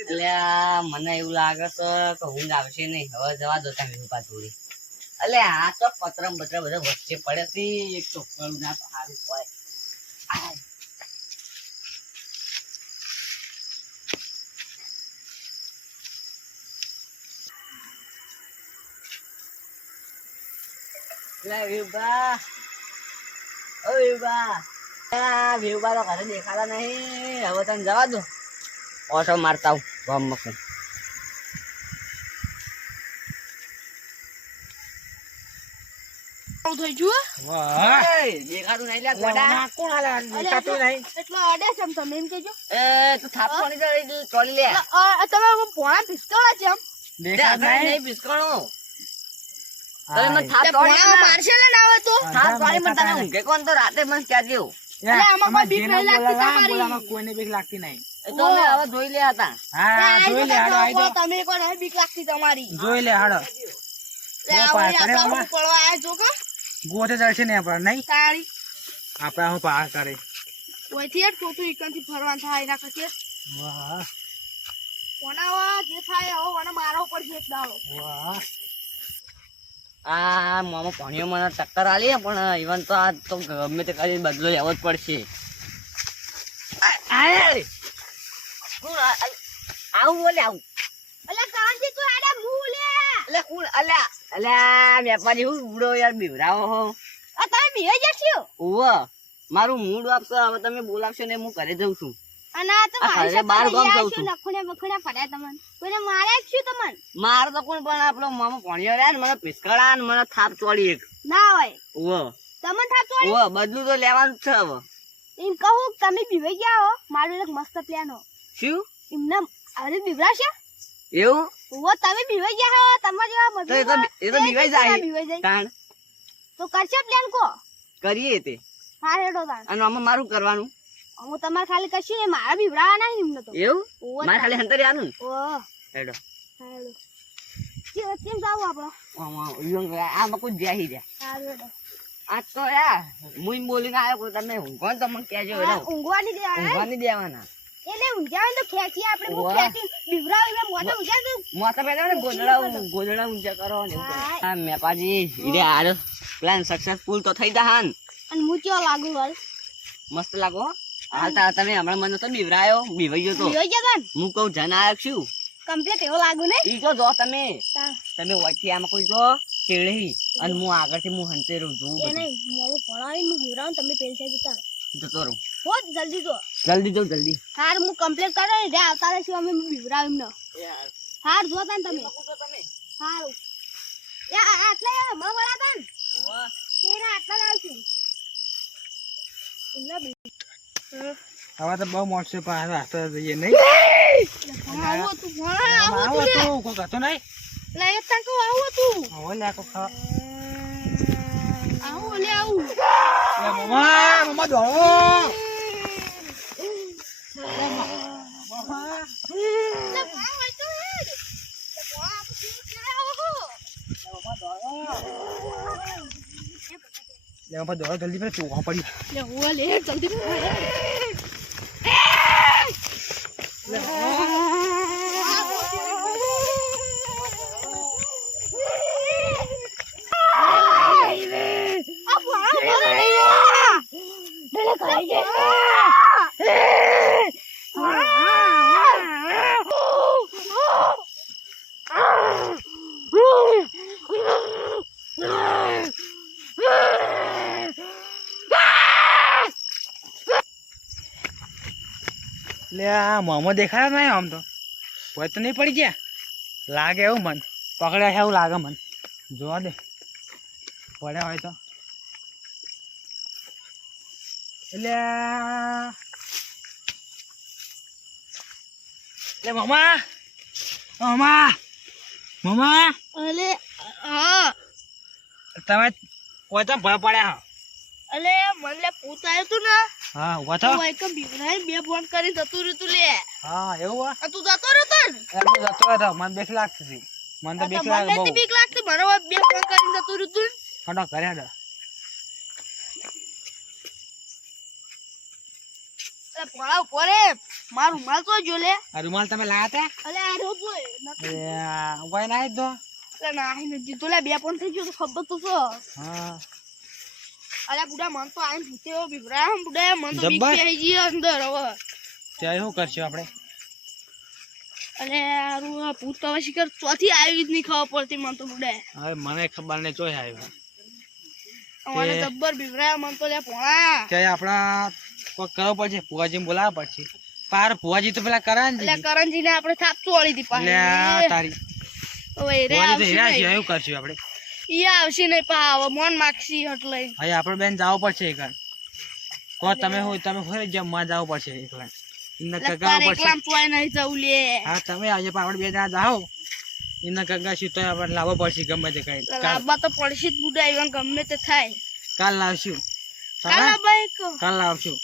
એટલે મને એવું લાગે છે કે ઊંઘ આવશે નહીં. હવે જવા દો તમે રૂપા થોડી. એટલે આ તો પતરમ બતરમ બધા વચ્ચે પડે છે. એક ચોખ્ખું ના સારું હોય. વિરુબા તો ઘરે દેખાતા નહીં. હવે તમે જવા દો. ઓછો મારતા હું ગામમાં થઈ ગયું દેખાતું નહીં લ્યા ગોડા. કોણ હાલે દેખાતું નહીં એટલે અડે છે તમે એમ કેજો એ તું થાપ કોની ચોલી લે. તમે પોણા પિસ્તોલા છે એમ દેખાતું નહીં પિસ્કોણો. તમે મને થાપ ચોલી મારશે ને ના આવે તો થાપ ચોલી મને તમે ઊંઘે કોણ તો રાતે મને ક્યાં જેવું. એટલે આમાં કોઈ બીક નહીં લાગતી તમારી કોઈને બીક લાગતી નહીં. એ તો અમે હવે જોઈ લે હતા. હા જોઈ લે હાડો આઈ દો તમે કોઈ નહીં બીક લાગતી તમારી જોઈ લે હાડો પડવા આયા છો કે ગોતે ચડશે ને આપણે નહીં તાળી આપણે હું પાર કરે ઓયથી એક ટોટો એકનથી ફરવાનું થાય એના કરશે વાહ કોનાવા જે થાય હવે મને મારવો પડશે એક દાડો વાહ આ મામા પાણીઓ મને ટક્કર આલી પણ ઇવન તો આ તો ગમે તે કરી બદલો લેવો જ પડશે. આવું બોલે આવું અલે કાંજી તું આડા મું લે એટલે કોણ અલ્યા અલ્યા વેપારી હું ઉડો યાર બીવરાવો હો. આ તમે બીવે જશો ઓવ મારું મૂડ આપશો હવે તમે બોલાવશો ને હું ઘરે જઉં છું. અને આ તો મારી ઘરે બાર ગામ જઉં સાથે છું. નખુને બખુને પડ્યા તમને કોઈને માર્યા છું તમને મારે તો કોણ પણ આપણો મામા પાણીઓ રહ્યા ને મને પિસ્કળા ને મને થાપ ચોળી એક. ના હોય ઓવ તમને થાતો ઓવ બદલું તો લેવાનું જ છે હવે. એમ કહું તમે બીવે ગયા હો મારું એક મસ્ત પ્લાન હો શું એમને અરે બીવરાશે એવું ઓ તમે બીવે ગયા હો તમારે જેવા તો એ તો બીવાઈ જાય તાણ તો કરશે પ્લાન કો કરીએ તે. હા હેડો તાણ અને આમાં મારું કરવાનું હું તમારે ખાલી કશું ને મારા બીવરાવા નહીં એમને તો એવું ઓવ મારે ખાલી હંતરી આનું ને ઓ હેડો હેડો કેમ જાવ આપણો આમાં કોઈ જ્યાહી રહ્યા સારું હેડો આ તો યાર મુઈ બોલીને આવ્યો તમે ઊંઘો ને તમે કહેજો ઊંઘવાની દે ઊંઘવા નહીં દેવાના. એટલે ઊંઘાવે તો ખેંચી આપણે હું ખેંચી બીવરાવ એટલે મોઢે ઊંઘા તો મોટા પેલા ને ગોદડા ઊંચા કરો ને હા મેપાજી ઈરે આરો પ્લાન સક્સેસફુલ તો થઈ જા અને હું કેવો લાગુ હાલ મસ્ત લાગો હાલ તારા તમે હમણાં મને તો બીવરાયો બીવાઈ ગયો તો જોઈ ગયા હું કહું જન આવ્યો છું કમ્પ્લીટ એવો લાગુ ને ઈ તો જો તમે વચ્ચે આમાં કોઈ જો ચેડી અને હું આગળથી હું હંતે રહું જોઉં એ નહીં મોડું ભણાવીને હું બીવરાવ તમે પેલ સાઈડ જતા જતો રહું હો જલ્દી જો જલ્દી જાઉં જલ્દી. હાર હું કમ્પ્લીટ કરો ને રે આવતા રહેશું અમે બીવરાવ એમને હાર જો તા તમે હારું આટલા હમણાં વળા તા ને તેરા આટલા લાવશું હવે તો બહુ મોટશે પણ રાસ્તો જઈએ નહીં આવો તું ભણા આવો તું તું કોઈ કહેતો નહીં લે તા કો આવો તું હવે લે કો ખા આવો લે આવું મમ્મા મમ્મા દો લે ભણા હોય તો હેડ લે ભણા આપ શું કરે આવો લે મમ્મા દો જલ્દી પેલા ચોખા પડી લે હો લે જલ્દી લે આ મોમો દેખાતા નહીં આમ તો કોઈ તો નહીં પડી ગયા લાગે એવું મન પકડ્યા છે એવું લાગે મન જોવા દે પડ્યા હોય તો એટલે મમ્મા મમ્મા મમ્મા અલે હા તમે કોઈ તો ભય પડ્યા હો અલે મને પૂછાયું તું ને હા ઉભા થો તો એક બીવરાઈ બે ફોન કરી જતું રહ્યું તું લે હા એવું આ તું જતો રહ્યો તો ને એમ તો જતો હતો મને બીક લાગતી હતી મને તો બીક લાગે બહુ બીક લાગતી મને બે ફોન કરીને જતું રહ્યું તું હડો ઘરે હડો અલે પડાવ પડે મારું માલ તો જો લે આ રૂમાલ તમે લાયા હતા અલે આ રહ્યો જોઈ કોઈ ના તો અલે નાહી નથી તો લે 2 પણ થઈ ગયો તો ખબર તો છે હા અલે બુડા મન તો આઈને ભૂત્યો બિવરા બુડા મન તો બીક જબ્બર. બેહી ગઈ અંદર હવે ત્યાં શું કરશું આપણે અલે આરું આ ભૂત તો હવે શિખર ચોથી આવી જ નહીં ખબર પડતી મન તો બુડા હવે મને ખબર નહીં ચોય આવ્યો અમારે જબ્બર બિવરા મન તો લે પોણા ત્યાં આપણા કોઈ કરવો પડશે ફુવાજી બોલાવવા પડશે પાર ફુવાજી તો પેલા કરા ને એટલે કરણજી ને આપણે થાપ ચોળી દી એટલે પાછી તારી હવે રે ફુવાજી તો આવશે હેરા છે નહીં. એવું કરશું આપણે ઈ આવશે નહીં પા હવે મોન માગશી એટલે હવે આપણે બેન જવું પડશે એકવાર કો તમે હોય જમવા જવું પડશે એકવાર એમને એટલે કગાવવું તારે પડશે એકલામ ચોય નહીં જવું લે હા તમે આજે પણ આપણે બે જણા જાઓ એમને કગાશું તો આપણે લાવવો પડશે ગમે તે કઈ એટલે લાવવા તો પડશે જ બુડા એવા ગમે તે થાય કાલ લાવશું કાલ ભાઈ કાલ લાવશું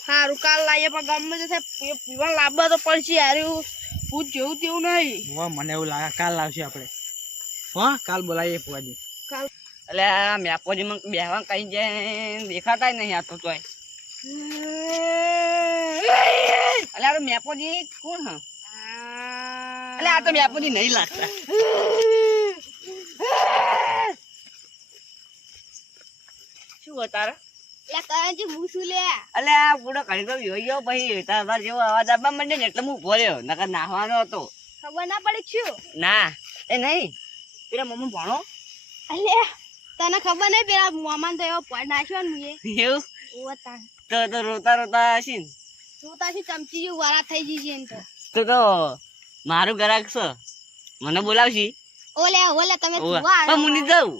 સારું કાલ લાવીએ પણ ગમે તે થાય પીવા લાવવા તો પડશે હાર્યું ભૂત જેવું તેવું નહીં વાહ મને એવું લાગે કાલ લાવશું આપણે હા કાલ બોલાવીએ ફુવાજી કાલ એટલે આ મેપોજી માં બેહવા કઈ જાય દેખાતા નહીં આ તો તોય એટલે આ તો મેપોજી કોણ હ એટલે આ તો મેપોજી નહીં લાગતા શું તારે એટલે કરણજી હું શું લે એટલે આ પૂરો ઘડી તો જોઈ ગયો પછી તમારે જેવો અવાજ આવવા માંડે ને એટલે હું ભર્યો નકર નાહવાનો હતો ખબર ના પડી શું ના એ નહીં પેલા મમ્મી ભણો અલે તને ખબર નહીં પેલા મોમાન તો એવો પડ નાખ્યો ને મુએ એવું ઓતા તો રોતા રોતા હશે ને તું તાથી ચમચી જેવું વારા થઈ જઈએ ને તો મારું ગ્રાહક છે મને બોલાવશી ઓલે તમે ઓવે. જોવા પણ હું નહીં જાઉં